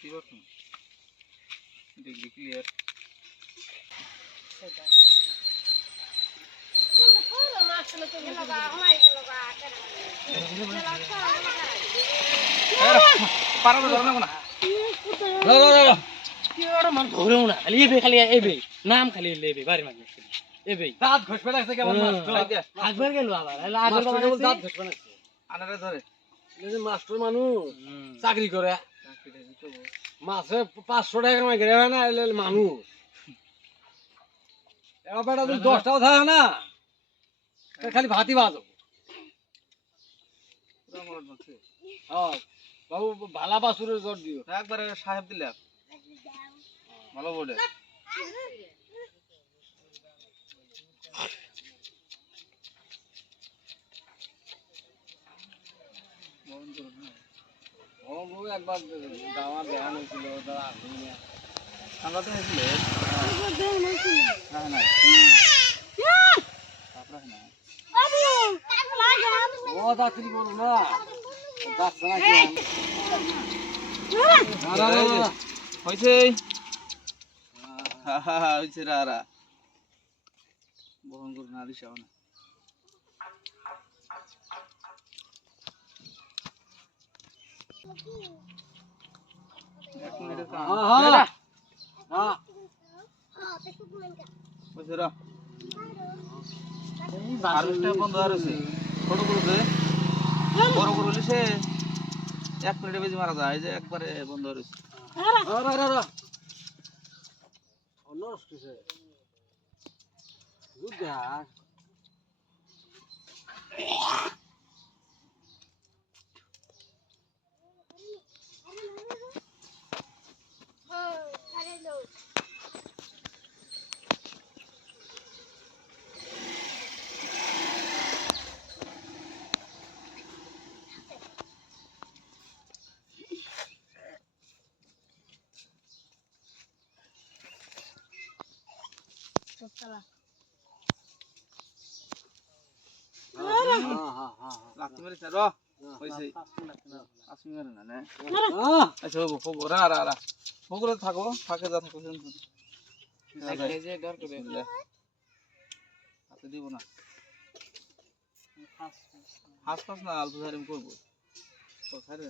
pure তো দেখি clear পারা তো না না কি ওরা মান ধরেও না খালি এবে খালি এবে নাম খালি লেবে বাড়ি মানে এবে দাঁত ঘষবে লাগছে কেমন মাস্টার আগবার গেল আবার আগবার কেবল দাঁত ঘষবে লাগছে আনারে ধরে এই মাস্টার মানুষ চাকরি করে মাসে 500 টাকা কামাই করে না এলে মানুষ এবার বেটা তুমি 10 টাকা থাকে না খালি ভাতই বাজো হ্যাঁ বাবু ভালা বাসুরের জোর দিও একবারে সাহেব দিলে ভালো বোর্ডে একবার গাওয়া দেখানো ছিল সাংঘাতে হয়েছিল না না ও যাত্রী বলো না যাচ্ছে নাকি হয়েছে হয়েছে রা বহন করুন আদি সাও না এক মিনিটের কাম বুঝছে রা হারভেস্টটা বন্ধ হয়ে রয়েছে ছোট করছে বড় করলে সে 1 মিনিটে বেশি মারা যায় যে একবারে বন্ধ হয়ে রয়েছে লাগতে মেরেছে র হয়েছে আসমি মেরে না না আচ্ছা হবো হবো রা রা রা হবো থাকো ফাঁকে যা থাকো হাতে দিব না হাস ফাস না আলতু ধারিম করবো তো ছাড়ে